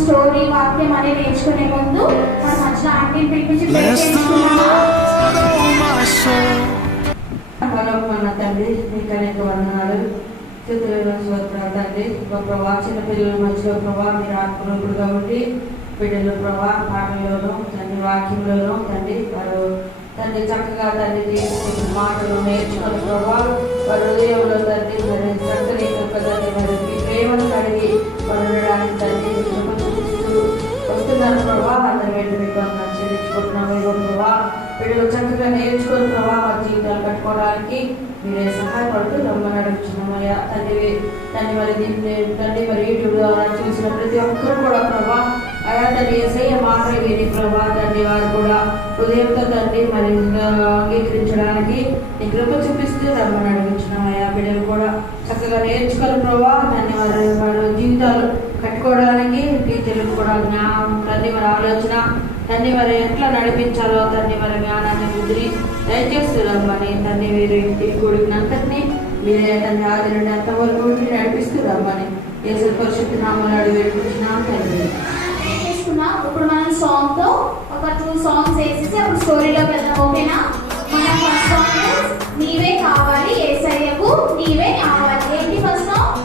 Story వాక్యం అనేది నేర్చుకునే ముందు మన మధ్యలో ఆంటీని పిలిపించి మన తండ్రి మీకు అనేక వందనాలు తండ్రి ప్రభా చిన్న పిల్లల మధ్యలో ప్రభా మీరు ఆత్మరూపుడు కాబట్టి బిడ్డలు ప్రభా పాటల్లోనూ తండ్రి వాక్యంలోనూ తండ్రి వారు తండ్రి చక్కగా తండ్రి మాటలు నేర్చుకుని ప్రభా వారి హృదయంలో తండ్రి మరి చక్కని తండ్రి మరి మీ ప్రేమను కలిగి ఉండడానికి తండ్రి వస్తున్నారు ప్రభా అందరి వెంట మీకు చెల్లించుకుంటున్నాము ప్రభా వీళ్ళు చక్కగా నేర్చుకుని ప్రభా వారి జీవితాలు కట్టుకోవడానికి మీరే సహాయపడుతూ రమ్మని అడుగుతున్నామయ్యా తండ్రి మరి దీన్ని తండ్రి మరి యూట్యూబ్ ద్వారా చూసిన ప్రతి ఒక్కరు కూడా ప్రభా అయా తండ్రి ఏసయ్య మాటలు విని ప్రభా తండ్రి వారు కూడా హృదయంతో తండ్రి మరి అంగీకరించడానికి నీ కృప చూపిస్తూ రమ్మని అడుగుతున్నామయ్యా బిడ్డలు కూడా చక్కగా నేర్చుకుని ప్రభా తండ్రి వారి జీవితాలు కట్టుకోవడానికి టీచర్లకు కూడా జ్ఞానం తండ్రి మరి ఆలోచన తండ్రి మరి ఎట్లా నడిపించాలో తండ్రి మరి జ్ఞానాన్ని బుద్ధిని దయచేస్తున్నామని తండ్రి మీరు ఇంటి కూడినంతటినీ మీరే తండ్రి ఆది నుండి అంతవరకు నడిపిస్తూ రమ్మని యేసు పరిశుద్ధ నామములో అడిగి వేడుకుంటున్నాం తండ్రి. ఇప్పుడు మనం సాంగ్ తో ఒక 2 సాంగ్స్ వేసేసి అప్పుడు స్టోరీలోకి వెళ్దాం. ఓకేనా? మన ఫస్ట్ సాంగ్ నీవే కావాలి యేసయ్యకు నీవే కావాలి. ఏంటి ఫస్ట్ సాంగ్?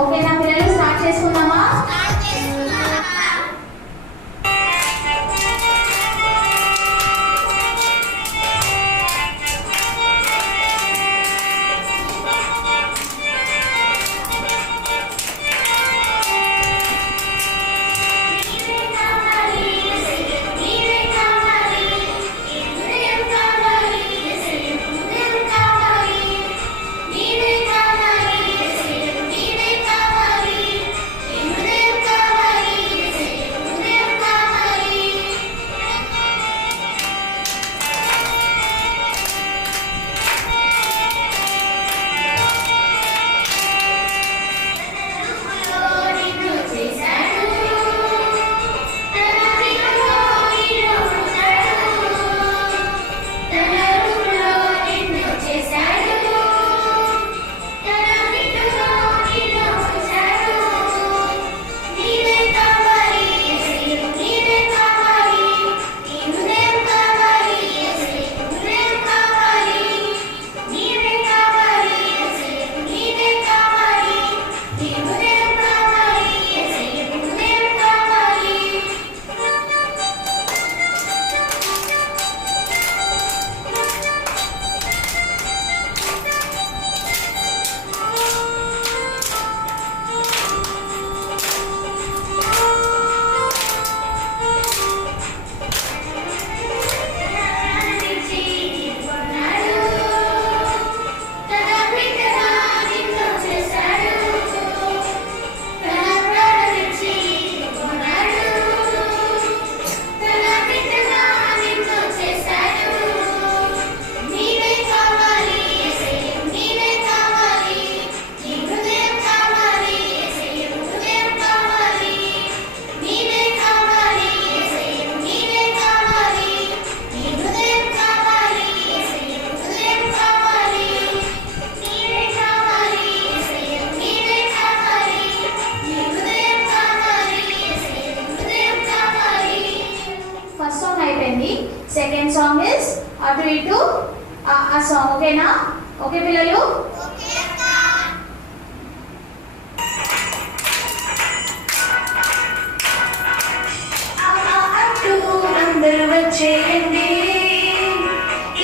ఓకేనా పిల్లలు, స్టార్ట్ చేసుకుందామా? సెకండ్ సాంగ్ ఇస్ అటు ఇటు ఆ సాంగ్. ఓకేనా? ఓకే పిల్లలు, అందరూ వచ్చేయండి,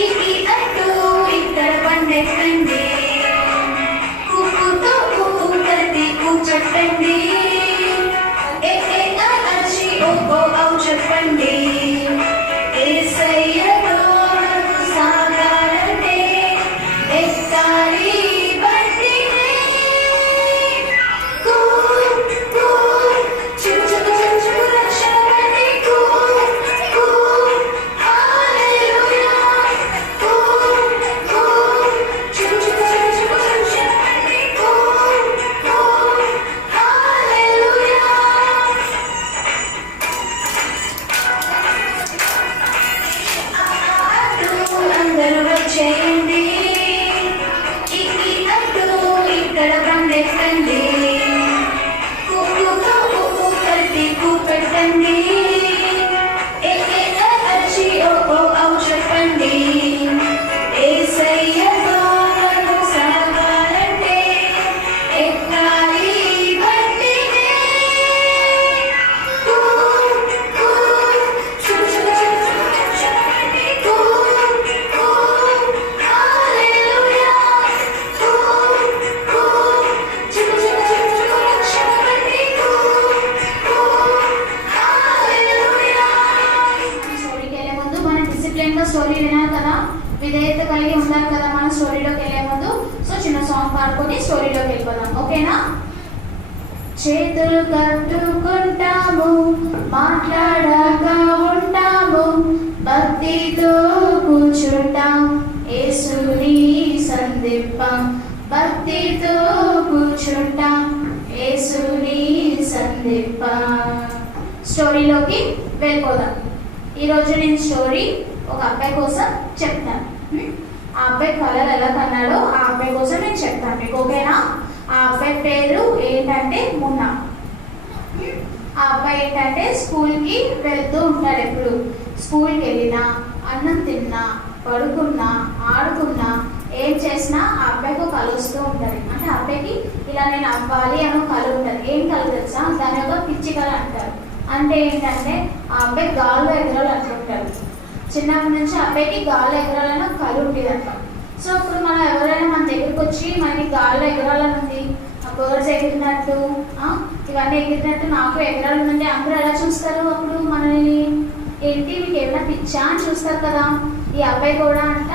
ఇది అటు బండెక్కండి కుక్కుతో కుక్కటి కూర్చోటండి ఏ ఏ ఐ అచి ఓ ఓ ఔ చెప్పండి యేసయ్యతో సాగాలంటే ఎక్కాలి బండిని కూ కూ చిరు చిరు చిరు చిరు రక్షణ బండి కూ కూ హల్లెలూయా కూ కూ చిరు చిరు చిరు చిరు రక్షణ బండి కూ కూ హల్లెలూయా అందరూ వచ్చేయండి ఈ అంటూ ఇక్కడ బండెక్కండి కుక్కుతో ఉప్పు కలిపి కూపెట్టండి ఏ ఏ ఐ అచి ఓ ఓ ఔ చెప్పండి యేసయ్యతో మనం సాగాలంటే ఎక్కాలి బండిని కూ కూ చిరు చిరు చిరు చిరు రక్షణ బండి కూ కూ హల్లెలూయా కూ కూ చిరు చిరు చిరు చిరు రక్షణ బండి కూ కూ హల్లెలూయా స్టోరీకి వెళ్ళే ముందు మనం డిసిప్లిన్ గా స్టోరీ వినాలి కదా, విధేయత కలిగి ఉండాలి కదా మన స్టోరీలోకి వెళ్ళే ముందు. సో చిన్న సాంగ్ పాడుకొని స్టోరీలోకి వెళ్ళిపోదాం, ఓకేనా? చేతులు కట్టుకుంటాము, మాట్లాడాక ఉంటాము, భక్తితో కూర్చుంటాం, యేసుని సంధింపం. భక్తితో కూర్చుంటాం, యేసుని సంధింపం. స్టోరీలోకి వెళ్ళిపోదాం. ఈరోజు నేను స్టోరీ ఒక అబ్బాయి కోసం చెప్తాను. ఆ అబ్బాయి కళలు ఎలా కన్నాడో ఆ అబ్బాయి కోసం నేను చెప్తాను మీకు, ఓకేనా? ఆ అబ్బాయి పేరు ఏంటంటే మున్నా. ఆ అబ్బాయి ఏంటంటే స్కూల్కి వెళ్తూ ఉంటాడు. ఎప్పుడు స్కూల్కి వెళ్ళినా, అన్నం తిన్నా, పడుకున్నా, ఆడుకున్నా, ఏం చేసినా ఆ అబ్బాయికి కళ వస్తూ ఉంటుంది. అంటే ఆ అబ్బాయికి ఇలా నేను అవ్వాలి అని కళ ఉంటుంది. ఏం కళ తెలుసా? దాని యొక్క పిచ్చి కళ అంటారు. అంటే ఏంటంటే ఆ అబ్బాయి గాల్లో ఎగరాలనుకుంటాడు. చిన్నప్పటి నుంచి ఆ అబ్బాయికి గాల్లో ఎగరాలని ఒక కళ ఉండేదంట. సో ఇప్పుడు మనం ఎవరైనా మన దగ్గరికి వచ్చి మనకి గాల్లో ఎగరాలని ఉంది, ఆ బర్డ్స్ ఎగిరినట్టు, ఇవన్నీ ఎగిరినట్టు నాకు ఎగరాలంటే అందరూ ఎలా చూస్తారు? అప్పుడు మనల్ని ఏంటి మీకు ఏమైనా పిచ్చా అని చూస్తారు కదా. ఈ అబ్బాయి కూడా అంట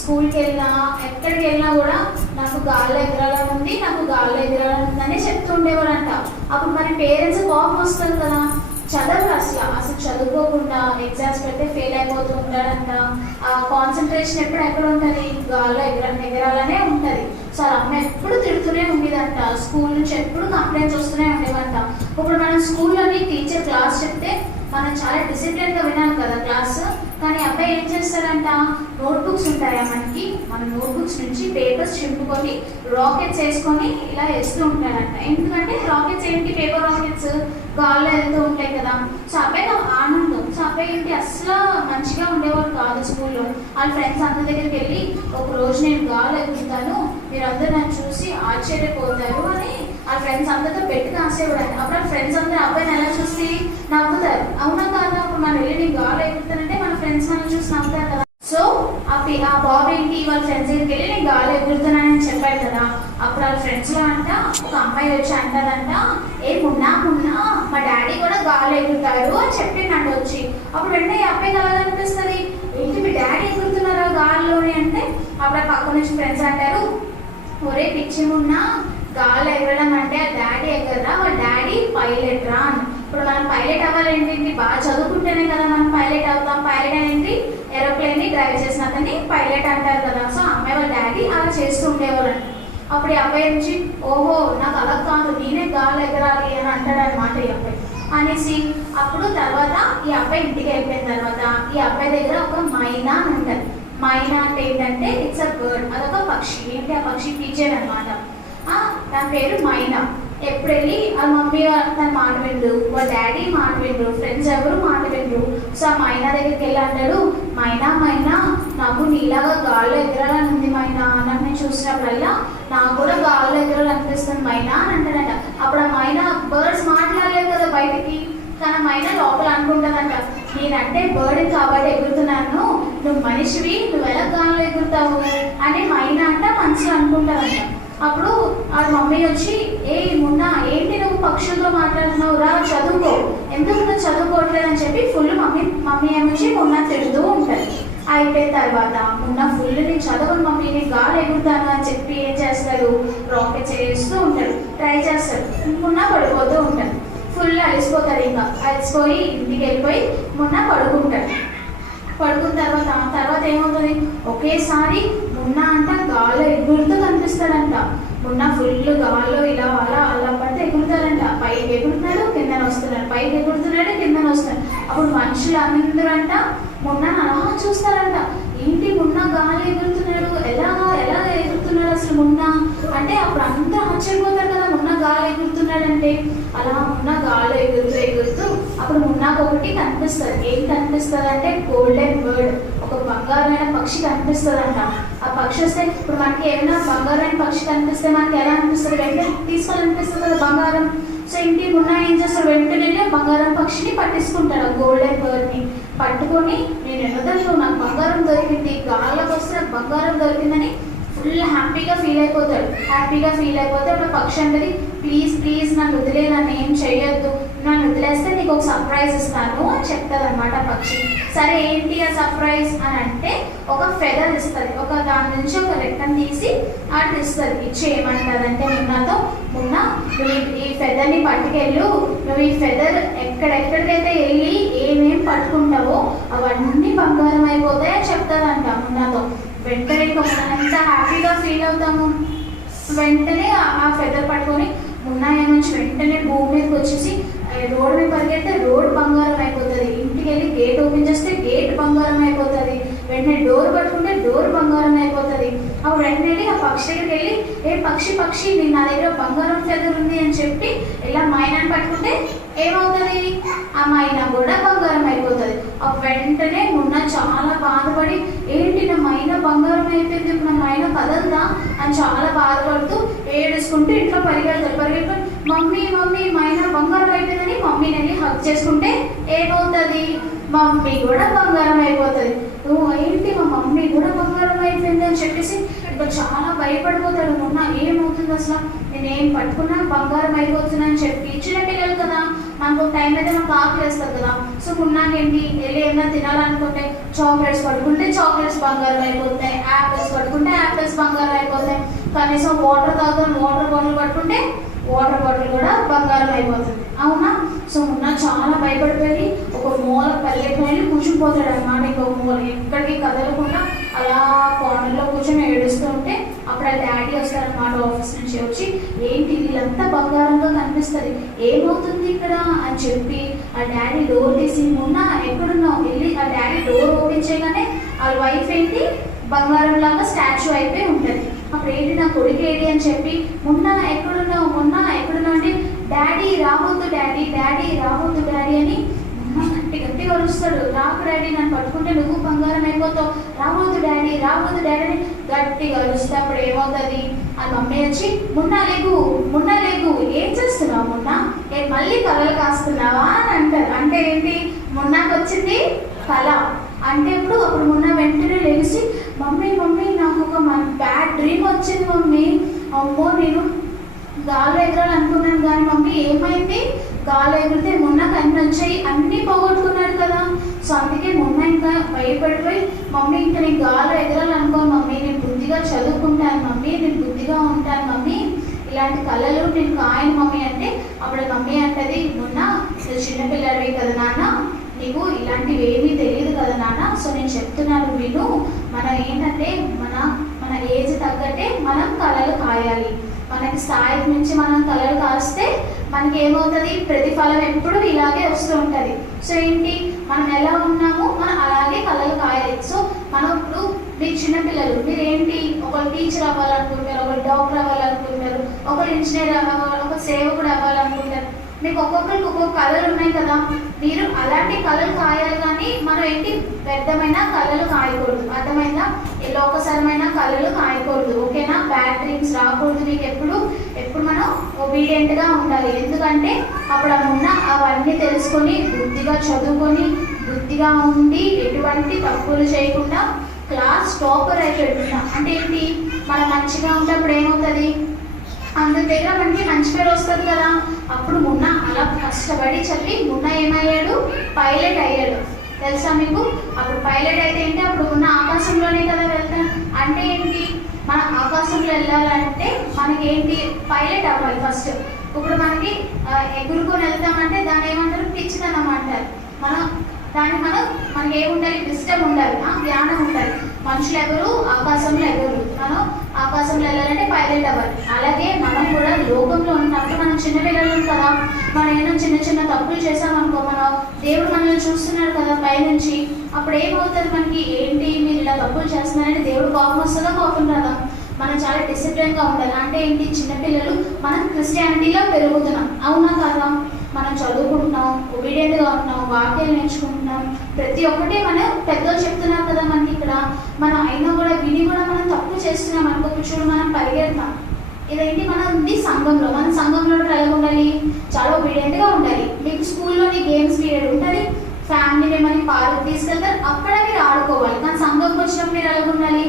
స్కూల్కి వెళ్ళినా ఎక్కడికి వెళ్ళినా కూడా నాకు గాల్లో ఎగరాలని ఉంది, నాకు గాల్లో ఎగరాలని ఉందని చెప్తూ ఉండేవాడంట. అప్పుడు మన పేరెంట్స్ కోపం వస్తారు కదా, చదవరు అసలు చదువుకోకుండా ఎగ్జామ్స్ పెడితే ఫెయిల్ అయిపోతూ ఉంటాడంట. ఆ కాన్సన్ట్రేషన్ ఎక్కడ ఉంటుంది? గాల్లో ఎగరాలనే ఉంటుంది. సో ఆ అమ్మ ఎప్పుడు తిడుతూనే ఉండేదంట. స్కూల్ నుంచి ఎప్పుడు కంప్లైంట్స్ వస్తూనే ఉండేవంట. ఇప్పుడు మనం స్కూల్లోని టీచర్ క్లాస్ చెప్తే మనం చాలా డిసిప్లిన్గా వినాలి కదా క్లాస్. కానీ అబ్బాయి ఏం చేస్తాడంట, నోట్బుక్స్ ఉంటాయా మనకి, మన నోట్బుక్స్ నుంచి పేపర్స్ చింపుకొని రాకెట్స్ వేసుకొని ఇలా వేస్తూ ఉంటాడంట. ఎందుకంటే రాకెట్స్ ఏంటి? పేపర్ రాకెట్స్ గాల్లో వెళ్తూ ఉంటాయి కదా. సో అబ్బాయికి ఆనందం. సో అబ్బాయి ఏంటి అసలు మంచిగా ఉండేవాడు కాదు స్కూల్లో. వాళ్ళ ఫ్రెండ్స్ అందరి దగ్గరికి వెళ్ళి ఒక రోజు నేను గాల్లో ఎగురుతాను, మీరు అందరూ నన్ను చూసి ఆశ్చర్యపోతారు అని ఆ ఫ్రెండ్స్ అందరితో పెట్టి కాసేవాడు. అప్పుడు ఆ ఫ్రెండ్స్ అందరూ అబ్బాయిని ఎలా చూసి నవ్వుతారు. అవునా కాదా? అప్పుడు మనం వెళ్ళి నేను గాల్లో ఎగురుతానంటే మన ఫ్రెండ్స్ మనం చూసి నవ్వుతారు కదా. సో ఆ బాబు ఏంటి వాళ్ళ ఫ్రెండ్స్ దగ్గరికి వెళ్ళి నేను గాల్లో ఎగురుతున్నానని చెప్పాడు కదా. అప్పుడు వాళ్ళ ఫ్రెండ్స్లో అంట ఒక అమ్మాయి వచ్చి అంటారంట, మున్నా మా డాడీ కూడా గాల్లో ఎగురుతారు అని చెప్పిందంట వచ్చి. అప్పుడు వెంటనే ఈ అబ్బాయికి అలా అనిపిస్తుంది, ఏంటి మీ డాడీ ఎగురుతున్నారా గాల్లోని అంటే. అప్పుడు ఆ పక్క నుంచి ఫ్రెండ్స్ అంటారు, ఒరే పిచ్చి మున్నా, గాల్లో ఎగరడం అంటే ఆ డాడీ ఎగరరా, వాళ్ళ డాడీ పైలట్ రా అని. ఇప్పుడు మనం పైలట్ అవ్వాలేంటి? బాగా చదువుకుంటేనే కదా మనం పైలట్ అవుతాం. పైలట్ అనేది ఏరోప్లేన్ని డ్రైవ్ చేసిన అతన్ని పైలట్ అంటారు కదా. సో అమ్మాయి వాళ్ళ డాడీ అలా చేస్తూ ఉండేవాళ్ళంట. అప్పుడు ఈ అబ్బాయి నుంచి ఓహో నాకు అలా కాదు, నేనే గాల్లో ఎగరాలి అని అంటాడు అనమాట ఈ అబ్బాయి అనేసి. అప్పుడు తర్వాత ఈ అబ్బాయి ఇంటికి వెళ్ళిపోయిన తర్వాత ఈ అబ్బాయి దగ్గర ఒక మైనా అని ఉంటుంది. మైనా అంటే ఏంటంటే ఇట్స్ అ బర్డ్, అదొక పక్షి. ఏంటి ఆ పక్షి? టీచర్ అనమాట. దాని పేరు మైనా. ఎప్పుడు వెళ్ళి వాళ్ళ మమ్మీ తన మాట విండు, వాళ్ళ డాడీ మాట విండు, ఫ్రెండ్స్ ఎవరు మాట విండు. సో ఆ మైనా దగ్గరికి వెళ్ళి అంటాడు, మైనా నాకు నీలాగా గాల్లో ఎగరాలని ఉంది మైనా, నాకు నేను చూసినప్పుడల్లా నాకు కూడా గాల్లో ఎగరాలనిపిస్తుంది మైనా అని అంటాడంట. అప్పుడు ఆ మైనా బర్డ్స్ మాట్లాడలేదు కదా బయటికి, కానీ మైనా లోపల అనుకుంటుందంట, నేనంటే బర్డ్ కాబట్టి ఎగురుతున్నాను, నువ్వు మనిషివి, నువ్వు ఎలా గాల్లో ఎగురుతావు అని మైనా మనసులో అనుకుంటారంట. అప్పుడు ఆ మమ్మీ వచ్చి, ఏ మున్నా ఏంటి నువ్వు పక్షులతో మాట్లాడుతున్నావు, రా చదువుకో, ఎందుకు నువ్వు చదువుకోవట్లేదు అని చెప్పి ఫుల్ మమ్మీ ఏమొచ్చి మున్నా తిడుతూ ఉంటుంది. అయిపోయిన తర్వాత మున్నా ఫుల్ నేను చదవను మమ్మీ, నేను గాలి ఎగురుతాను అని చెప్పి ఏం చేస్తాడు, రాకెట్ చేస్తూ ఉంటాడు, ట్రై చేస్తాడు. మున్నా పడిపోతూ ఉంటాడు, ఫుల్ అలసిపోతాడు. ఇంకా అలసిపోయి ఇంటికి వెళ్ళిపోయి మున్నా పడుకుంటాడు. పడుకున్న తర్వాత ఏమవుతుంది, ఒకేసారి మున్నా అంట గాల్లో ఎగురుతూ కనిపిస్తాడంట. మున్నా ఫుల్ గాల్లో ఇలా అలా అలా పడితే ఎగురుతాడంట. పైకి ఎగురుతున్నాడు, కిందన వస్తున్నాడు, పైకి ఎగురుతున్నాడు, కిందన వస్తున్నాడు. అప్పుడు మనుషులు అందరూ అంట మున్నా అలా చూస్తారంట, ఏంటి మున్నా గాలి ఎగురుతున్నాడు, ఎలా ఎగురుతున్నాడు అసలు మున్నా అంటే. అప్పుడు అంతా ఆశ్చర్యపోతారు కదా మున్నా గాలి ఎగురుతున్నాడంటే. అలా మున్నా గాలి ఎగురుతూ అప్పుడు మున్నాకు ఒకటి కనిపిస్తుంది. ఏం కనిపిస్తుంది అంటే గోల్డెన్ బర్డ్, ఒక బంగారమైన పక్షి కనిపిస్తుందంట. ఆ పక్షి వస్తే ఇప్పుడు మనకి ఏమైనా బంగారమైన పక్షి కనిపిస్తే మనకి ఎలా అనిపిస్తుంది, వెంటనే తీసుకోవాలనిపిస్తుంది కదా బంగారం. సో ఇంటి మున్నా ఏం చేస్తాడు, వెంటనే బంగారం పక్షిని పట్టించుకుంటాడు, గోల్డెన్ బర్డ్ని పట్టుకొని, నేను ఎన్నదల్లో నాకు బంగారం దొరికింది, గాల్లోకి వస్తే నాకు బంగారం దొరికిందని ఫుల్ హ్యాపీగా ఫీల్ అయిపోతాడు. హ్యాపీగా ఫీల్ అయిపోతే అప్పుడు పక్షి అంటది, ప్లీజ్ నన్ను వదిలే, నన్ను ఏం చేయొద్దు, నన్ను వదిలేస్తే నీకు ఒక సర్ప్రైజ్ ఇస్తాను అని చెప్తుంది అనమాట పక్షి. సరే ఏంటి ఆ సర్ప్రైజ్ అని అంటే ఒక ఫెదర్ ఇస్తుంది, ఒక దాని నుంచి ఒక రెక్కను తీసి అటు ఇస్తుంది. ఇచ్చి ఏమంటారంటే మున్నాతో, మున్నా నువ్వు ఈ ఫెదర్ని పట్టుకెళ్ళు, నువ్వు ఈ ఫెదర్ ఎక్కడెక్కడికైతే వెళ్ళి ఏమేం పట్టుకుంటావో అవన్నీ బంగారం అయిపోతాయి అని చెప్తాదంట మున్నాతో. వెంటనే ఎంత హ్యాపీగా ఫీల్ అవుతాము. వెంటనే ఆ ఫెదర్ పట్టుకొని మున్నా ఏమొచ్చి వెంటనే భూమి మీదకి వచ్చేసి రోడ్ మీద పరిగెడితే రోడ్ బంగారం అయిపోతుంది, ఇంటికి వెళ్ళి గేట్ ఓపెన్ చేస్తే గేట్ బంగారం అయిపోతుంది, వెంటనే డోర్ పట్టుకుంటే డోర్ బంగారం అయిపోతుంది. అప్పుడు వెంటనే ఆ పక్షి దగ్గరికి వెళ్ళి, ఏ పక్షి నేను నా దగ్గర బంగారం ఫెదర్ ఉంది అని చెప్పి ఇలా మైనాన్ని పట్టుకుంటే ఏమవుతుంది, ఆ మైనా కూడా బంగారం అయిపోతుంది. అప్పుడు వెంటనే మున్నా చాలా బాధపడి, ఏంటి నా మైనా బంగారం అయిపోయింది, నా మైనా కదలదా అని చాలా బాధపడుతూ ఏడుచుకుంటూ ఇంట్లో పరిగెడుతాడు. మమ్మీ మైనా బంగారం అయిపోయిందని మమ్మీని వెళ్ళి హక్ చేసుకుంటే ఏమవుతుంది, మమ్మీ కూడా బంగారం అయిపోతుంది. ఏంటి మా మమ్మీ కూడా బంగారం అయిపోయింది అని చెప్పేసి ఇంకా చాలా భయపడిపోతాడు. మొన్న ఏమవుతుంది అసలు, నేనేం పట్టుకున్నా బంగారం అయిపోతున్నా అని చెప్పి. చిన్నపిల్లలు కదా, మనకు టైం అయితే మనకు ఆకలి వేస్తారు కదా. సో మున్నాకేంటి వెళ్ళి ఏమైనా తినాలనుకుంటే చాక్లెట్స్ పట్టుకుంటే చాక్లెట్స్ బంగారం అయిపోతాయి, యాపిల్స్ పట్టుకుంటే యాపిల్స్ బంగారం అయిపోతాయి, కనీసం వాటర్ తాగుతాం వాటర్ బాటిల్ పట్టుకుంటే వాటర్ బాటిల్ కూడా బంగారం అయిపోతుంది, అవునా. సో మున్నా చాలా భయపడిపోయి ఒక మూల పల్లెపోయి కూర్చునిపోతాడు అనమాట. ఇంకొక మూల ఎక్కడికి కదలకుండా అలా కార్నర్లో కూర్చొని ఏడుస్తూ ఉంటే అప్పుడు ఆ డాడీ వస్తారనమాట ఆఫీస్ నుంచి. వచ్చి ఏంటి వీళ్ళంతా బంగారంగా కనిపిస్తుంది, ఏమవుతుంది ఇక్కడ అని చెప్పి ఆ డాడీ డోర్ తీసి, మున్నా ఎక్కడున్నావు, వెళ్ళి ఆ డాడీ డోర్ ఓపెన్ చేయగానే వాళ్ళ వైఫ్ ఏంటి బంగారం లాగా స్టాచ్యూ అయిపోయి ఉంటుంది. అప్పుడు ఏంటి నా కొడుకు ఏంటి అని చెప్పి, మున్నా ఎక్కడున్నావు అంటే డాడీ రావద్దు డాడీ అని మున్నా గట్టిగా అరుస్తాడు. రాకు డాడీ, నన్ను పట్టుకుంటే నువ్వు బంగారం అయిపోతావు, రావద్దు డాడీ అని గట్టిగా అరుస్తే అప్పుడు ఏమవుతుంది, ఆ మమ్మీ వచ్చి మున్నా లేగు ఏం చేస్తున్నావు మున్నా, మళ్ళీ కలలు కాస్తున్నావా అని అంటారు. అంటే ఏంటి, మున్నాకు వచ్చింది కళ అంటే. అప్పుడు మున్నా వెంటనే లేచి, మమ్మీ నాకు ఒక బ్యాడ్ డ్రీమ్ వచ్చింది మమ్మీ, అమ్మో నేను గాల్లో ఎగరాలనుకున్నాను కానీ మమ్మీ ఏమైంది, గాల్లో ఎగిరితే మున్నాకు అన్నీ వచ్చాయి, అన్నీ పోగొట్టుకున్నాడు కదా. సో అందుకే మున్నా ఇంకా భయపడిపోయి, మమ్మీ ఇంకా నేను గాల్లో ఎగరాలనుకోను మమ్మీ, నేను బుద్ధిగా చదువుకుంటాను మమ్మీ, నేను బుద్ధిగా ఉంటాను మమ్మీ, ఇలాంటి కళలు నేను కాయను మమ్మీ అంటే. అప్పుడు మమ్మీ అంటది, మున్నా చిన్నపిల్లడివి కదా నాన్న, నీకు ఇలాంటివి ఏమీ తెలియదు కదా నాన్న, సో నేను చెప్తున్నాను విను. మనం ఏంటంటే మన ఏజ్ తగ్గట్టే మనం కళలు కాయాలి. మనకి స్థాయికి మించి మనం కళలు కాస్తే మనకి ఏమవుతుంది, ప్రతిఫలం ఎప్పుడు ఇలాగే వస్తూ ఉంటుంది. సో ఏంటి, మనం ఎలా ఉన్నామో మనం అలాగే కళలు కాయాలి. సో మనం ఇప్పుడు మీరు చిన్నపిల్లలు, మీరు ఏంటి, ఒకరు టీచర్ అవ్వాలనుకుంటారు, ఒకరు డాక్టర్ అవ్వాలనుకుంటారు, ఒకరు ఇంజనీర్ అవ్వాలి, ఒక సేవకుడు అవ్వాలనుకుంటారు. మీకు ఒక్కొక్కరికి ఒక్కొక్క కళలు ఉన్నాయి కదా, మీరు అలాంటి కళలు కాయాలి. కానీ మనం ఏంటి వ్యర్థమైన కళలు కాయకూడదు, అర్థమైందా, లోకసరమైన కళలు కాయకూడదు, ఓకేనా. బ్యాడ్ డ్రీమ్స్ రాకూడదు మీకు ఎప్పుడు మనం ఒబీడియంట్గా ఉండాలి. ఎందుకంటే అప్పుడు అవన్నీ తెలుసుకొని బుద్ధిగా చదువుకొని బుద్ధిగా ఉండి ఎటువంటి తప్పులు చేయకుండా క్లాస్ టాపర్ అయిపోతున్నా అంటే ఏంటి, మనం మంచిగా ఉన్నప్పుడు ఏమవుతుంది, అందరి దగ్గర మనకి మంచి పేరు వస్తుంది కదా. అప్పుడు మున్న అలా కష్టపడి చదివి మున్న ఏమయ్యాడు, పైలట్ అయ్యాడు. తెలుసా మీకు? అప్పుడు పైలట్ అయితే ఏంటి, అప్పుడు ఉన్న ఆకాశంలోనే కదా వెళ్తాం. అంటే ఏంటి, మన ఆకాశంలో వెళ్ళాలంటే మనకేంటి, పైలట్ అవ్వాలి ఫస్ట్. ఇప్పుడు మనకి ఎగురుకొని వెళ్తామంటే దాన్ని ఏమంటారు, పిచ్చితనం అంటారు. మనకి ఏముండాలి, విస్టమ్ ఉండాలి, జ్ఞానం ఉండాలి. మనుషులు ఎవరు ఆకాశంలో ఎగరు, మనం ఆకాశంలో వెళ్ళాలంటే పైలట్ అవ్వాలి. అలాగే మనం కూడా లోకంలో ఉన్నప్పుడు మనం చిన్నపిల్లలు కదా, మనం ఏమైనా చిన్న చిన్న తప్పులు చేసామనుకో, మనం దేవుడు మనల్ని చూస్తున్నాడు కదా పైనుంచి. అప్పుడు ఏమవుతుంది మనకి, ఏంటి మీరు ఇలా తప్పులు చేస్తున్నారంటే దేవుడు కోపం వస్తుందా, కోపం రాదా? మనం చాలా డిసిప్లిన్గా ఉండాలి. అంటే ఏంటి, చిన్నపిల్లలు మనం క్రిస్టియానిటీలో పెరుగుతున్నాం, అవునా కాదా? మనం చదువుకుంటున్నాం, ఒబీడియంట్గా ఉంటున్నాం, వాక్యాలు నేర్చుకుంటున్నాం, ప్రతి ఒక్కటి మనం పెద్దలు చెప్తున్నారు కదా మనకి ఇక్కడ. మనం అయినా కూడా విని కూడా మనం తప్పు చేస్తున్నాం అనుకో, చూడు మనం పరిగెడతాం. ఇదేంటి, మనం ఉంది సంఘంలో, మన సంఘంలో ఎలా ఉండాలి, చాలా ఒబీడియంట్గా ఉండాలి. మీకు స్కూల్లోని గేమ్స్ పీరియడ్ ఉంటుంది, ఫ్యామిలీ మిమ్మల్ని పార్క్ తీసుకెళ్తారు, అక్కడ మీరు ఆడుకోవాలి. కానీ సంఘంకి వచ్చినప్పుడు మీరు ఎలా ఉండాలి,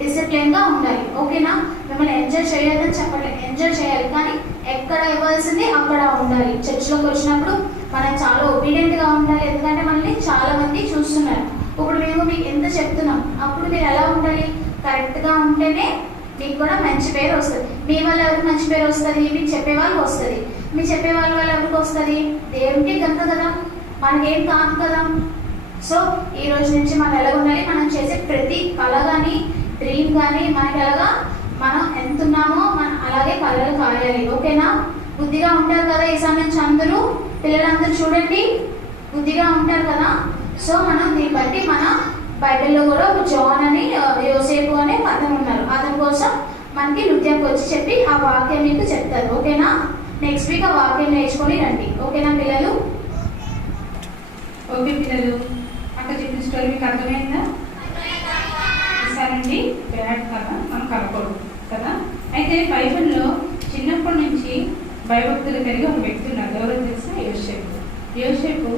డిసిప్లిన్గా ఉండాలి. ఓకేనా? మిమ్మల్ని ఎంజాయ్ చేయొద్దని చెప్పట్లేదు, ఎంజాయ్ చేయాలి, కానీ ఎక్కడ ఇవ్వాల్సింది అక్కడ ఉండాలి. చర్చ్లోకి వచ్చినప్పుడు మనం చాలా ఒబీడియంట్గా ఉండాలి, ఎందుకంటే మనల్ని చాలా మంది చూస్తున్నారు. ఇప్పుడు మేము మీకు ఎంత చెప్తున్నాం, అప్పుడు మీరు ఎలా ఉండాలి, కరెక్ట్గా ఉంటేనే మీకు కూడా మంచి పేరు వస్తుంది. మీ వల్ల ఎవరికి మంచి పేరు వస్తుంది, మీకు చెప్పే వాళ్ళకి వస్తుంది. మీకు చెప్పే వాళ్ళ ఎవరికి వస్తుంది, దేవునికి గంత కదా, మనకేం కాదు కదా. సో ఈ రోజు నుంచి మనం ఎలా ఉండాలి, మనం చేసే ప్రతి కళ కానీ డ్రీమ్ కానీ మనకి ఎలాగా, మనం ఎంత ఉన్నామో మనం అలాగే కళలు కాయాలి. ఓకేనా? బుద్ధిగా ఉంటారు కదా ఈ సమయం నుంచి అందరూ, పిల్లలందరూ చూడండి బుద్ధిగా ఉంటారు కదా. సో మనం దీన్ని బట్టి మన బైబిల్లో కూడా ఒక జాన్ అని యోసేపు అనే పదం ఉన్నారు, అతని కోసం మనకి నృత్యంకి వచ్చి చెప్పి ఆ వాక్యం మీకు చెప్తారు. ఓకేనా? నెక్స్ట్ వీక్ ఆ వాక్యం నేర్చుకొని రండి. ఓకేనా పిల్లలు? ఓకే పిల్లలు, అక్కడ చెప్పిన స్టోరీ మీకు అర్థమైందా? ఈసారండి బ్యాడ్ కదా మనం కలపకూడదు కదా. అయితే బైబిల్లో చిన్నప్పటి నుంచి భయభక్తులు కలిగి ఒక వ్యక్తి ఉన్నారు. ఎవరో తెలుసా? యోసేపు. యోసేపు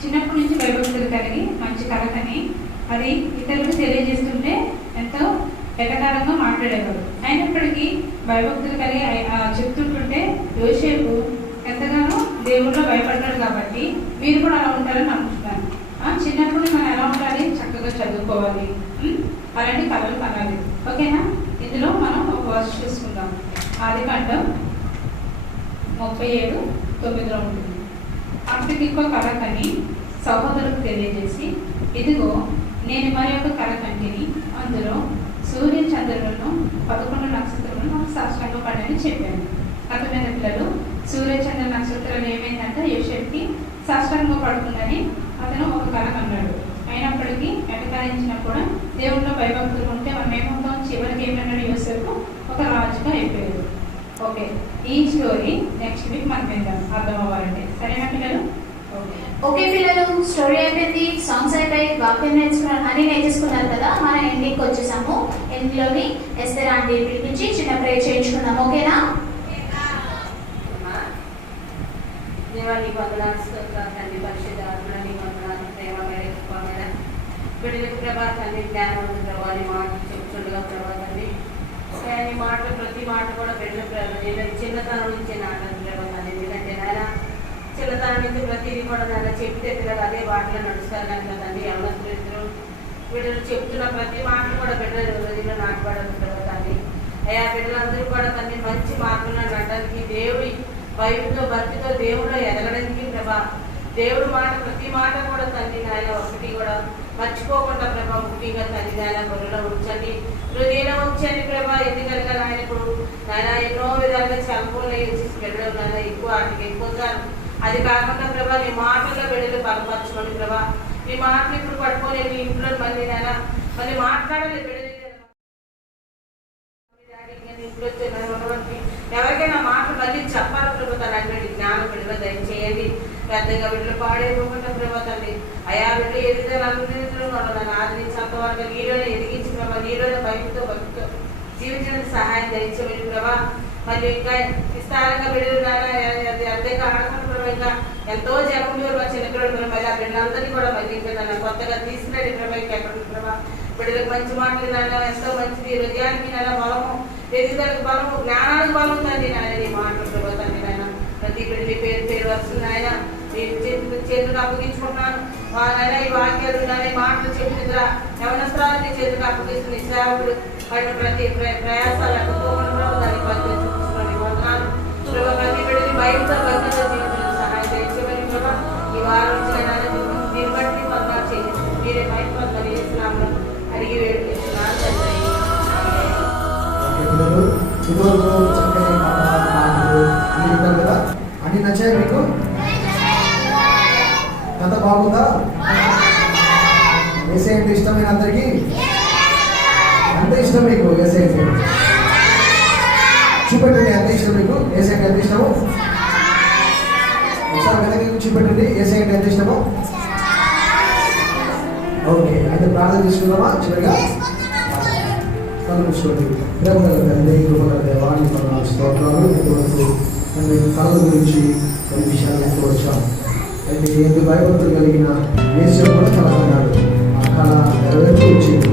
చిన్నప్పటి నుంచి భయభక్తులు కలిగి మంచి కలకని అది ఇతరులకు తెలియజేస్తుంటే ఎంతో ఎటకారంగా మాట్లాడేవాడు. అయినప్పటికీ భయభక్తులు కలిగి చెప్తుంటుంటే యోసేపు ఎంతగానో దేవుళ్ళో భయపడ్డాడు. కాబట్టి మీరు కూడా అలా ఉంటారని అనుకుంటున్నాను. చిన్నప్పుడు మనం ఎలా ఉండాలి, చక్కగా చదువుకోవాలి, అలాంటి కళలు కనాలి. ఓకేనా? ఇందులో మనం ఒక వర్షం చూసుకుందాం. ఆదికాండం 37:9 ఉంటుంది. అప్పటికి ఇంకో కళ కని సహోదరులకు తెలియజేసి, ఇదిగో నేను మరి యొక్క కళ కంటిని, అందులో సూర్య చంద్రులను 11 నక్షత్రాలను నాకు సాష్టాంగ పడని చెప్పాను. అర్థమైన పిల్లలు, సూర్య చంద్ర నక్షత్రాలు ఏమైందంటే యోసేపుకి సాష్టాంగ పడుతుందని అతను ఒక కళ కన్నాడు. అయినప్పటికీ ఎటకారించినా కూడా దేవుళ్ళలో భయభక్తులు ఉంటే మనం ఏమవుతాం, చివరికి ఏమన్నాడు యోసేపు, ఒక రాజుగా అయిపోయాడు. ఓకే, ఈ స్టోరీ నెక్స్ట్ వీక్ మనం విందాం, అర్థం అవ్వాలంటే. సరేనా పిల్లలు? ఓకే పిల్లలు, స్టోరీ అయిపోయింది, సాంగ్స్ అయిపోయి, వాక్యం నేర్చుకున్నారు, అన్ని నేర్చుకున్నారు కదా. మనం ఎండింగ్కి వచ్చేసాము. ఎండ్లోని ఎస్తేర్ ఆంటీ పిలిపించి చిన్న ప్రేయర్ చేయించుకుందాం. ఓకేనా? దేవాన్ని వందనాలు, స్తోత్రాలు తండ్రి, పరిశుద్ధ ఆత్మని వందనాలు, ప్రేమ మేడ బిడ్డలకు ప్రభా తండ్రి, జ్ఞానం ప్రభావాన్ని మాటలు చెప్తుండగా ప్రభా తండ్రి, ఈ మాటలు ప్రతి మాట కూడా బిడ్డల ప్రభావ చిన్నతనం నుంచి నాటలు ప్రభావ తండ్రి. ఎందుకంటే నాయన చిన్నతనం నుంచి ప్రతిదీ కూడా నాన్న చెప్పితే పిల్లలు అదే బాటలో నడుస్తారు కనుక తండ్రి. ఎవరిద్దరు బిడ్డలు చెప్తున్న ప్రతి మాటలు కూడా బిడ్డల హృదయంలో నాటపడాలి ప్రభావ తండ్రి. అయ్యా బిడ్డలందరూ కూడా తండ్రి మంచి మార్పులను నడడానికి, దేవుడి భయంతో భక్తితో దేవుడు ఎదగడానికి ప్రభా, దేవుడు మాట ప్రతి మాట కూడా తండ్రి నాయన ఒకటి కూడా మర్చిపోకుండా ప్రభా, ముఖ్యంగా తండ్రి నాయన గొర్రెలో ఉంచండి, హృదయంలో ఉంచండి ప్రభా. ఎందుకనగా నాయన ఇప్పుడు నాయన ఎన్నో విధాలుగా చంపులు వేసేసి బిడ్డలు నాయన ఎక్కువ వాటికి ఎక్కువతారు. అది కాకుండా ప్రభా నీ మాటల్లో బిడ్డలు బలపరచమని ప్రభా, నీ మాటలు ఇప్పుడు పట్టుకొని నీ ఇంట్లో మళ్ళీ నాయన మళ్ళీ మాట్లాడాలి బిడ్డలు. ఎవరికైనా మాటలు మళ్ళీ చెప్పాలి ప్రభు తనటువంటి జ్ఞానం బిడ్డలు దయచేయండి. పెద్దగా బిడ్డలు పాడైపోకుండా ప్రభు తండ్రి. అయా బిడ్డలు ఎదుగుదల అభివృద్ధిలో నన్ను ఆదరించేంత వరకు నీలోనే ఎదిగించి ప్రభా, నీలోనే భయంతో భక్తితో జీవించడానికి సహాయం దయచేయండి ప్రభా. మళ్ళీ ఇంకా విస్తారంగా బిడ్డలు అద్దెగా ఆడకుండా ప్రభా, ఇంకా ఎంతో జనం చిన్నపిల్లలు మళ్ళీ ఆ బిడ్డలందరినీ కూడా మళ్ళీ ఇంకా నన్ను కొత్తగా తీసుకురండి ప్రభా. ఇంకెక్కడ ప్రభా బిడ్డలకు మంచి మాటలు నాయన ఎంతో మంచిది, హృదయానికి నాయన బలము, ఎదుగుదలకు బలము, జ్ఞానానికి బలం తండ్రి నాయన నీ మాటలు ప్రభు తండ్రి నాయన. ప్రతి బిడ్డని పేరు పేరు వస్తుంది ఆయన చేతులకు అప్పగించుకుంటున్నాను. నాయన ఈ వాక్యాలు నాయన ఈ మాటలు చెప్పిన యవనస్త్రాలు నీ చేతులకు అప్పగిస్తుంది. సేవకుడు పడిన ప్రతి ప్రయాసాలకు దానికి బద్దలు చూపిస్తున్నాను. వందనాలు ప్రభు. ప్రతి బిడ్డని బయటతో బద్దలు జీవితంలో సహాయం చేసేవారి ప్రభా ఈ వారం దీన్ని బట్టి వందనాలు చేయండి. మీరే బయట వందలు చేస్తున్నాము అడిగి వేడుకుంటున్నాను తండ్రి. అన్ని నచ్చాయి మీకు? కథ బాగుందా? ఏసై అంటే ఇష్టమైన అందరికీ ఎంత ఇష్టం మీకు? ఏసై చూపెట్టండి ఎంత ఇష్టం మీకు? ఏసై అంటే ఎంత ఇష్టము? ఒకసారి వెనక్కి చూపెట్టండి ఏసై అంటే ఎంత ఇష్టమో. ఓకే, అయితే ప్రార్థన చేసుకుందామా? చివరిగా కళ్ళు మూసుకోండి. ప్రేమ గల తండ్రి, కృప గల దేవా, నీకు వందనాలు, స్తోత్రాలు. ఇంతవరకు కళల గురించి కొన్ని విషయాలు ఎంతో వచ్చాం. అయితే ఏంటి భయభక్తులు కలిగిన యేసు కూడా కలగన్నాడు. ఆ కళ నెరవేర్చి వచ్చింది.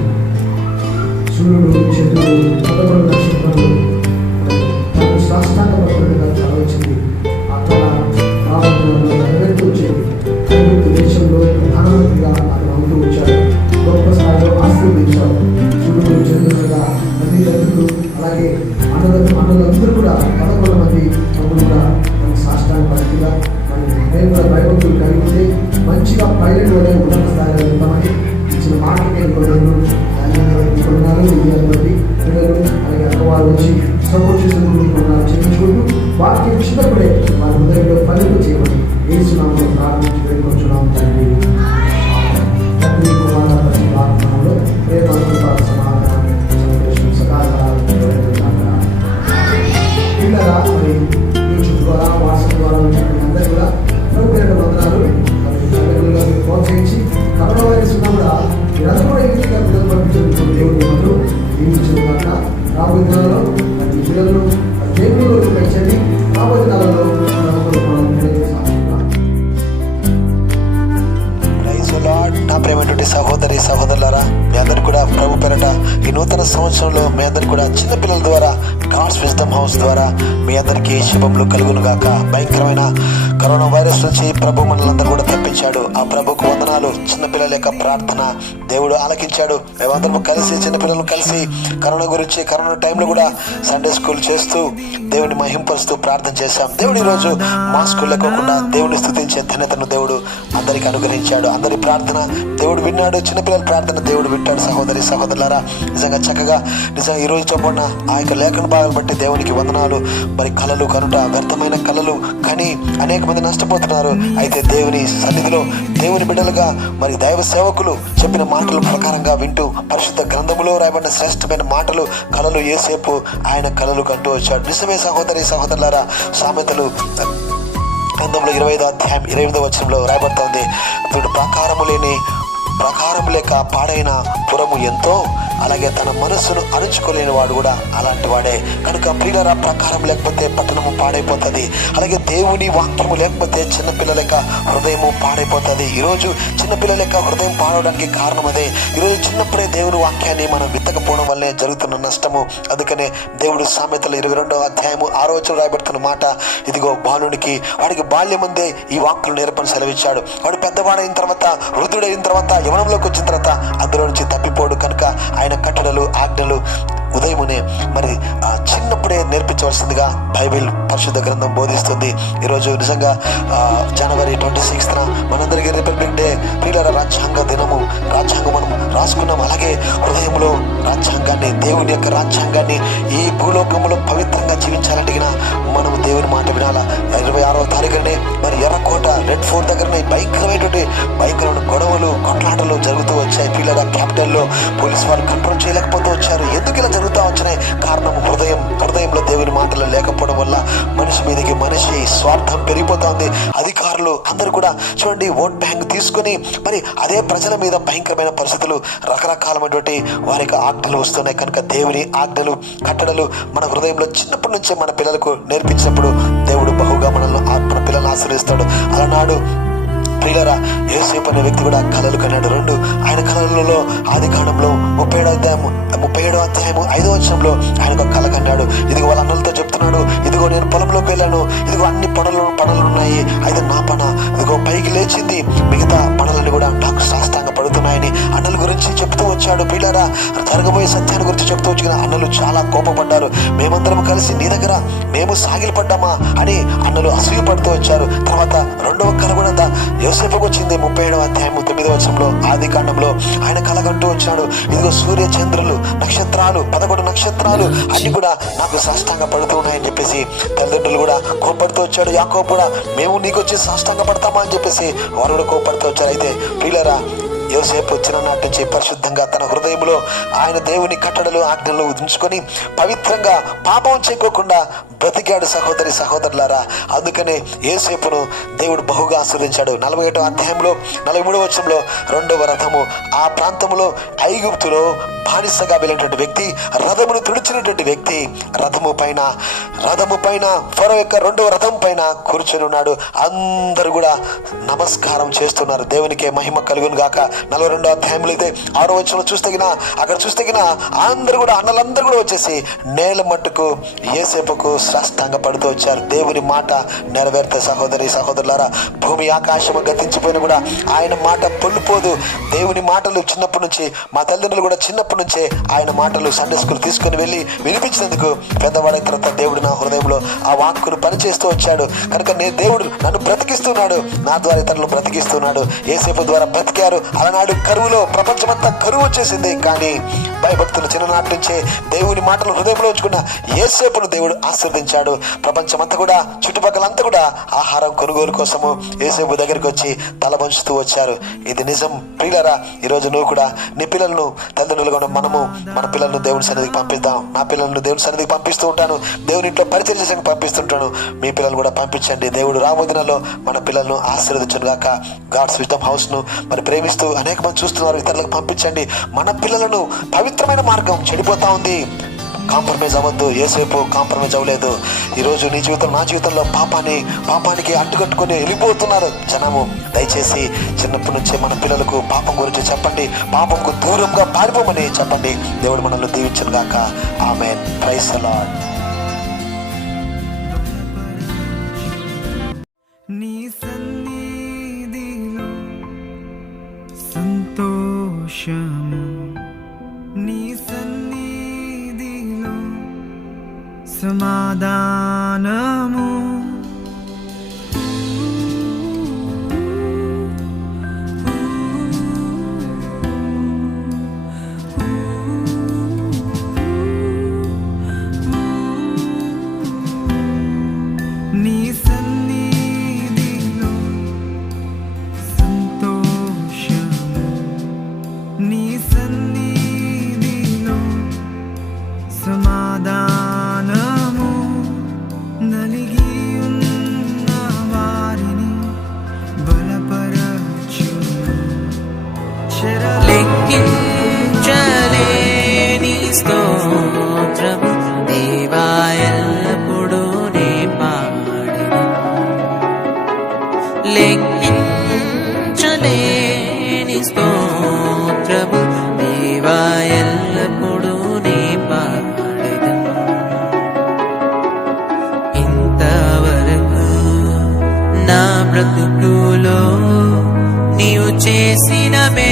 సూర్యుడు, చంద్రుడు, 11 నక్షత్రాలు తను సాష్టాంగ భక్తుడిగా కళ వచ్చింది. ఆ కళ రావడంలో నెరవేర్చి వచ్చింది. ఐగుప్తు దేశంలో ప్రధానమంత్రిగా అతను అవుతూ వచ్చాడు. గొప్ప స్థాయిలో ఆశీర్వదించాడు. సూర్యుడు, చంద్రుడుగా అన్ని రైతులు అలాగే అన్నలందరూ కూడా 11 మంది ప్రభులు కూడా మనకి సాష్టాంగ భక్తిగా మేము కూడా భయభక్తులు కలిగి ఉంటే మంచిగా పైలట్ వల్ల ఉన్నత స్థాయిలో వెళ్తామని ఇచ్చిన మాటకి కొన్నాను. విద్యార్థులకి పిల్లలు అలాగే అక్కవారు వచ్చి సపోర్ట్ చేసినప్పుడు కొన్నాళ్ళు చేయించుకుంటూ వాక్యం చిన్నప్పుడే వారి హృదయంలో ఫలింపు చేయమని ఏసునామములో ప్రార్థించి వేడుకొంచున్నాము తండ్రి. తండ్రి కుమార పరిశుద్ధాత్మలో ప్రేమ సమాధానం సంతోషం సదాకాలం పిల్లరా మరి యూట్యూబ్ ద్వారా వాట్సాప్ ద్వారా అందరూ కూడా ప్రభు పేరు వందనాలు. తల్లిదండ్రులుగా మీరు ప్రోత్సహించి కరోనా వైరస్ ఉన్నా కూడా మీరందరూ కూడా ఇంటిగా పిల్లలు పంపించిన దేవుడు మిమ్మల్ని దీవించిన కాక రాబోయే దినాలలో ప్రతి పిల్లలు దేవుళ్ళు పెంచండి. రాబోయే దినాలలో నా ప్రేమైనటువంటి సహోదరి సహోదరులారా, మీ అందరు కూడా ప్రభు పేరట ఈ నూతన సంవత్సరంలో మీ అందరు కూడా చిన్నపిల్లల ద్వారా గాడ్స్ విజ్డమ్ హౌస్ ద్వారా మీ అందరికీ శుభములు కలుగును గాక. భయంకరమైన కరోనా వైరస్ నుంచి ప్రభు మనలందరూ కూడా తప్పించాడు. ఆ ప్రభుకు వందనాలు. చిన్నపిల్లల యొక్క ప్రార్థన దేవుడు ఆలకించాడు. మేమందరం కలిసి చిన్నపిల్లలు కలిసి కరోనా గురించి కరోనా టైంలో కూడా సండే స్కూల్ చేస్తూ దేవుని మహింపరుస్తూ ప్రార్థన చేశాం. దేవుడు ఈరోజు మాస్కులు లేకోకుండా దేవుని స్తుతించే ధన్యతను దేవుడు అందరికి అనుగ్రహించాడు. అందరి ప్రార్థన దేవుడు విన్నాడు. చిన్నపిల్లల ప్రార్థన దేవుడు వింటాడు. సహోదరి సహోదరులారా, నిజంగా చక్కగా నిజంగా ఈ రోజు చెప్పిన ఆ యొక్క లేఖన భాగాలు బట్టి దేవునికి వందనాలు. మరి కళలు కనుట వ్యర్థమైన కళలు కానీ అనేక మంది నష్టపోతున్నారు. అయితే దేవుని సన్నిధిలో దేవుని బిడ్డలుగా మరి దైవ సేవకులు చెప్పిన మాటల ప్రకారంగా వింటూ పరిశుద్ధ గ్రంథములో రాయబడిన శ్రేష్టమైన మాటలు కళలు ఏసేపు ఆయన కళలు కంటూ వచ్చాడు. నిజమే సహోదరి సహోదరులారా, సామెతలు గ్రంథంలో 25వ అధ్యాయం 28వ వచనంలో రాయబడుతోంది. ప్రాకారము లేక పాడైన పురము ఎంతో, అలాగే తన మనస్సును అణుచుకోలేని వాడు కూడా అలాంటి వాడే. కనుక ప్రియులారా, ప్రకారం లేకపోతే పట్టణము పాడైపోతుంది. అలాగే దేవుని వాక్యము లేకపోతే చిన్నపిల్లల యొక్క హృదయము పాడైపోతుంది. ఈరోజు చిన్నపిల్లల యొక్క హృదయం పాడవడానికి కారణం అదే. ఈరోజు చిన్నప్పుడే దేవుని వాక్యాన్ని మనం విత్తకపోవడం వల్లే జరుగుతున్న నష్టము. అందుకనే దేవుడు సామెతలు 22వ అధ్యాయము 6వ వచనం రాయబడుతున్న మాట, ఇదిగో బాలునికి వాడికి బాల్యమందే ఈ వాక్కులు నేర్పని సెలవిచ్చాడు. వాడు పెద్దవాడైన తర్వాత, వృద్ధుడైన తర్వాత, యవనంలోకి వచ్చిన తర్వాత అందులో నుంచి తప్పిపోడు. కనుక ఆయన కట్టడలు ఆజ్ఞలు ఉదయమునే మరి చిన్నప్పుడే నేర్పించవలసిందిగా బైబిల్ పరిశుద్ధ గ్రంథం బోధిస్తుంది. ఈరోజు నిజంగా జనవరి 26న మనందరికీ రిపబ్లిక్ డే, ప్రియులారా, రాజ్యాంగ దినము. రాజ్యాంగం మనం రాసుకున్నాం. అలాగే హృదయంలో రాజ్యాంగాన్ని, దేవుని యొక్క రాజ్యాంగాన్ని ఈ భూలోకంలో పవిత్రంగా జీవించాలంటే మనం దేవుని మాట వినాలా. 26వ తారీఖునే మరి ఎర్రకోట రెడ్ ఫోర్ట్ దగ్గరనే భయంకరమైన గొడవలు కొట్లాటలు జరుగుతూ వచ్చాయి. ప్రియులారా, క్యాపిటల్లో పోలీసు వాళ్ళు కంట్రోల్ చేయలేకపోతూ వచ్చారు. ఎందుకు ఇలా జరుగుతూ వచ్చినాయి? కారణం హృదయంలో దేవుని మాటలు లేకపోవడం వల్ల మనిషి మీదకి మనిషి స్వార్థం పెరిగిపోతుంది. అధికారులు అందరూ కూడా చూడండి, ఓట్ బ్యాంక్ తీసుకుని మరి అదే ప్రజల మీద భయంకరమైన పరిస్థితులు, రకరకాలమైనటువంటి వారికి ఆజ్ఞలు వస్తున్నాయి. కనుక దేవుని ఆజ్ఞలు కట్టడలు మన హృదయంలో చిన్నప్పటి నుంచే మన పిల్లలకు నేర్పించినప్పుడు దేవుడు బహుగా మన పిల్లల్ని ఆశీర్వదిస్తాడు. అలనాడు ప్రియులారా, యోసేపు అనే వ్యక్తి కూడా కలలు కన్నాడు. 2 ఆయన కలలలో ఆదికాండంలో 37వ అధ్యాయము 5వ వచనంలో ఆయన ఒక కల కన్నాడు. ఇదిగో వాళ్ళ అన్నలతో చెప్తున్నాడు, ఇదిగో నేను పొలంలోకి వెళ్ళాను, ఇదిగో అన్ని పనులు ఉన్నాయి, అయితే నా పన ఇదిగో పైకి లేచింది, మిగతా పనులన్నీ కూడా నాకు సాష్టాంగ పడుతున్నాయని అన్నల గురించి చెప్తూ వచ్చాడు. ప్రియులారా, జరగబోయే సత్యాన్ని గురించి చెప్తూ వచ్చిన అన్నలు చాలా కోపపడ్డారు. మేమందరం కలిసి నీ దగ్గర మేము సాగిలపడ్డామా అని అన్నలు అసూయపడుతూ వచ్చారు. తర్వాత 2వ కల కూడా యోసేపుకు వచ్చింది. 37వ అధ్యాయము 9వ వచనంలో ఆదికాండంలో ఆయన కలగంటూ వచ్చాడు, ఇదిగో సూర్య చంద్రులు నక్షత్రాలు 11 నక్షత్రాలు అన్ని కూడా నాకు సాష్టాంగ పడుతూ ఉన్నాయని చెప్పేసి తల్లిదండ్రులు కూడా కోపడుతూ వచ్చాడు. యాకోబు కూడా మేము నీకు వచ్చి సాష్టాంగ పడతామా అని చెప్పేసి వారు కూడా కోపడుతూ వచ్చారు. అయితే ప్రియులారా, యోసేపు చిన్ననాటి నుంచి పరిశుద్ధంగా తన హృదయంలో ఆయన దేవుని కట్టడలు ఆజ్ఞలు ఉంచుకొని పవిత్రంగా పాపం చేయకోకుండా బ్రతికాడు. సహోదరులారా, అందుకనే యోసేపును దేవుడు బహుగా ఆశీర్వదించాడు. 41వ అధ్యాయంలో 43వ వచనంలో 2వ రథము ఆ ప్రాంతంలో ఐగుప్తులో బానిసగా వెళ్ళినటువంటి వ్యక్తి, రథమును తుడిచినటువంటి వ్యక్తి రథము పైన ఫరో యొక్క 2వ రథం పైన కూర్చొని ఉన్నాడు. అందరూ కూడా నమస్కారం చేస్తున్నారు. దేవునికే మహిమ కలుగును గాక. 42వ అధ్యాయంలో అయితే 6వ వచనంలో అక్కడ చూస్తే అందరూ కూడా అన్నలందరూ కూడా వచ్చేసి నేల మట్టుకు యోసేపుకు సాష్టాంగ పడుతూ వచ్చారు. దేవుని మాట నెరవేర్తే సహోదరులారా, భూమి ఆకాశము గతించిపోయినా కూడా ఆయన మాట పొల్లిపోదు. దేవుని మాటలు చిన్నప్పటి నుంచి మా తల్లిదండ్రులు కూడా చిన్నప్పటి నుంచే ఆయన మాటలు సండే స్కూల్ తీసుకుని వెళ్ళి వినిపించినందుకు పెద్దవాడైన తర్వాత దేవుడు నా హృదయంలో ఆ వాక్కును పనిచేస్తూ వచ్చాడు. కనుక దేవుడు నన్ను బ్రతికిస్తున్నాడు, నా ద్వారా ఇతరులను బ్రతికిస్తున్నాడు. యోసేపు ద్వారా బ్రతికారు. అలనాడు కరువులో ప్రపంచమంతా కరువు వచ్చేసింది, కానీ భయభక్తులు చిన్ననాటి నుంచే దేవుని మాటలు హృదయంలో ఉంచుకున్న యోసేపును దేవుడు ఆశీర్వదించాడు. ప్రపంచమంతా కూడా చుట్టుపక్కలంతా కూడా ఆహారం కొనుగోలు కోసము యోసేపు దగ్గరికి వచ్చి తలవంచుతూ వచ్చారు. ఇది నిజం. ప్రియులారా, ఈరోజు నువ్వు కూడా నీ పిల్లలను తల్లిదండ్రులుగా మనము మన పిల్లలను దేవుని సన్నిధికి పంపిద్దాం. నా పిల్లలను దేవుని సన్నిధికి పంపిస్తూ ఉంటాను, దేవుని ఇంట్లో పరిచయం చేసి పంపిస్తుంటాను. మీ పిల్లలు కూడా పంపించండి. దేవుడు రాబోయే దినాల్లో మన పిల్లలను ఆశీర్వదించును గాక. గాడ్స్ విజ్డమ్ హౌస్ ను మరి ప్రేమిస్తూ అనేక మంది చూస్తున్నారు, ఇతరులకు పంపించండి. మన పిల్లలను పవిత్రమైన మార్గం చెడిపోతా ఉంది, కాంప్రమైజ్ అవ్వద్దు. యోసేపు కాంప్రమైజ్ అవ్వలేదు. ఈరోజు నీ జీవితం నా జీవితంలో పాపానికి అంటుకట్టుకొని వెళ్ళిపోతున్నారు జనము. దయచేసి చిన్నప్పటి నుంచే మన పిల్లలకు పాపం గురించి చెప్పండి, పాపంకు దూరంగా పారిపోమని చెప్పండి. దేవుడు మనల్ని దీవించును గాక. ఆమేన్. Praise the Lord. నీ సన్నిధిలో సంతోషము, నీ సన్నిధిలో సమాధానము, నీ సన్నిధిలో సంతోషము, నీ సన్నిధిలో సమాధానము, నలిగి ఉన్న వారిని బలపరచును. లెక్కించలేని స్తోత్రము దేవా ఎల్లప్పుడూ నే పాడెను. లెక్కించలేని స్తోత్రము దేవా ఎల్లప్పుడూ నే పాడెను. ఇంతవరకు నా బ్రతుకులో నీవు చేసిన మే